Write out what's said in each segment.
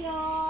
tayo.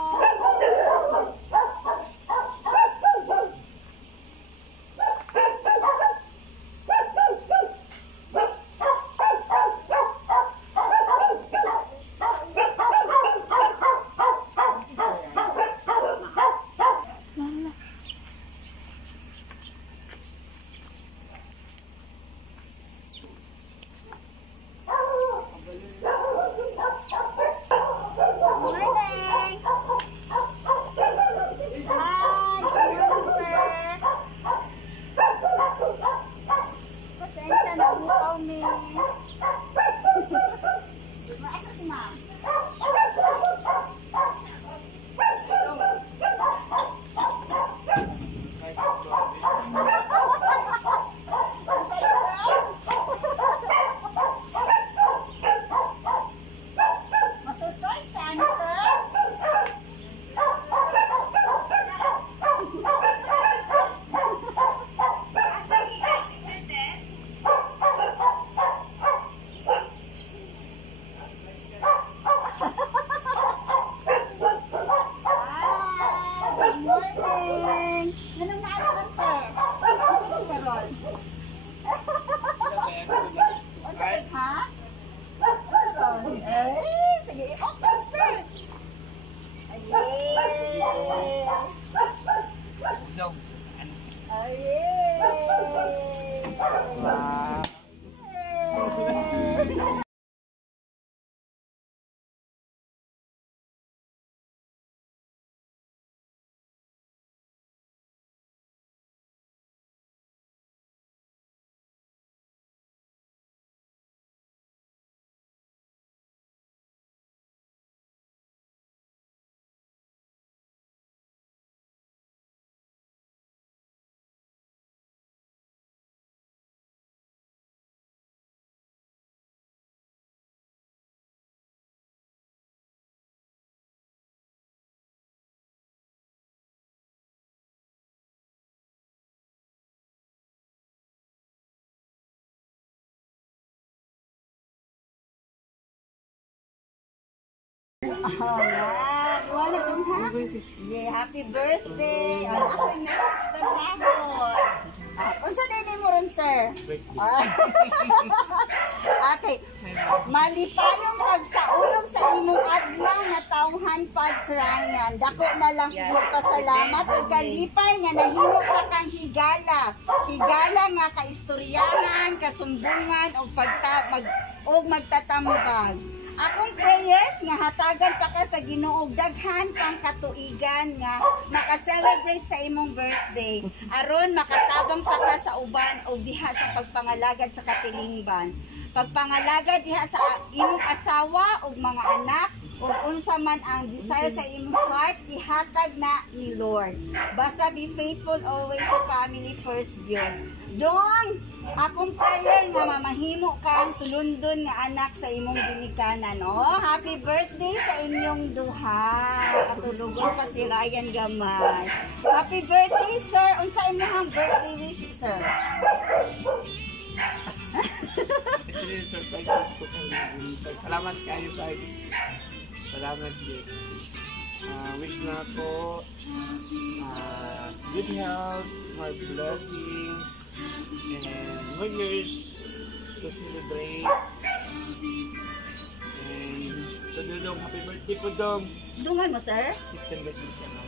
Wala kang happy. Happy birthday. Ako yung message pa sa ako. Unsa din mo ron, sir? Okay. Malipayong pagsaulog sa imong adlaw nga tawhan Pads Ryan. Dako na lang magpasalamat ug kalipay nga nahimo ka kang higala. Higala nga kaistoryahan, kasumbungan ug magtatambag. Akong prayers nga hatagan pa ka sa Ginoo, daghan pang katuigan nga maka-celebrate sa imong birthday. Aron makatabang pa ka sa uban o diha sa pagpangalagad sa katilingban. Pagpangalagad diha sa imong asawa o mga anak o unsa man ang desire sa imong heart, ihatag na ni Lord. Basta be faithful always sa family first yun. Dong, akong prayer nga mamahimo kang sulundon nga anak sa imong ginikanan. Oh, happy birthday sa inyong duha. Katulugon pa si Ryan gamay. Happy birthday, sir. Unsa imong birthday wish, sir? Ito yung surprise ko. Salamat kayo guys. Salamat din. Wish na ako good health, more blessings, and New Year's to celebrate. And to Dudong, happy birthday po Dong. Dungan mo, sir? September 6 naman.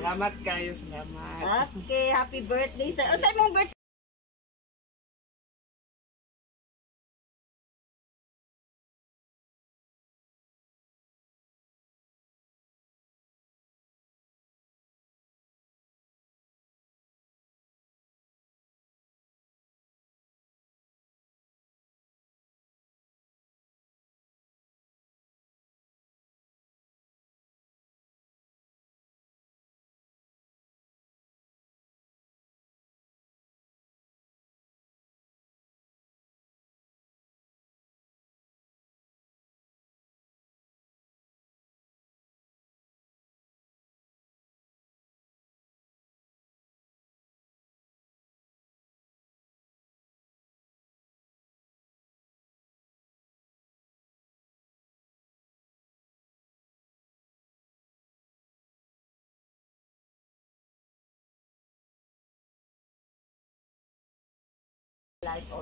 Salamat kayo, salamat. Okay, happy birthday, sir. O sa imong birthday?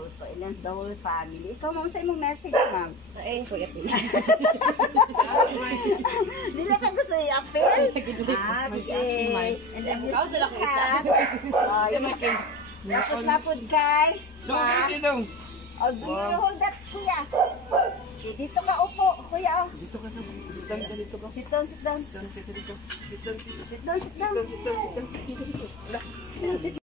So, ilang the whole family. Ikaw, ma'am, sa imong message, ma'am. Ayun ko yapin. Dili ka gusto i-appeal? Okay. And then, Ikaw sila ko isa. Tapos na po, kay. Dong, hindi dong. Oh, do you hold that, kuya? Okay, dito ka upo, kuya. Oh. Dito ka na. Sit down ka dito ka. Sit down, sit down. Sit down ka dito. Sit down. Sit down, sit down. Sit down. Sit down.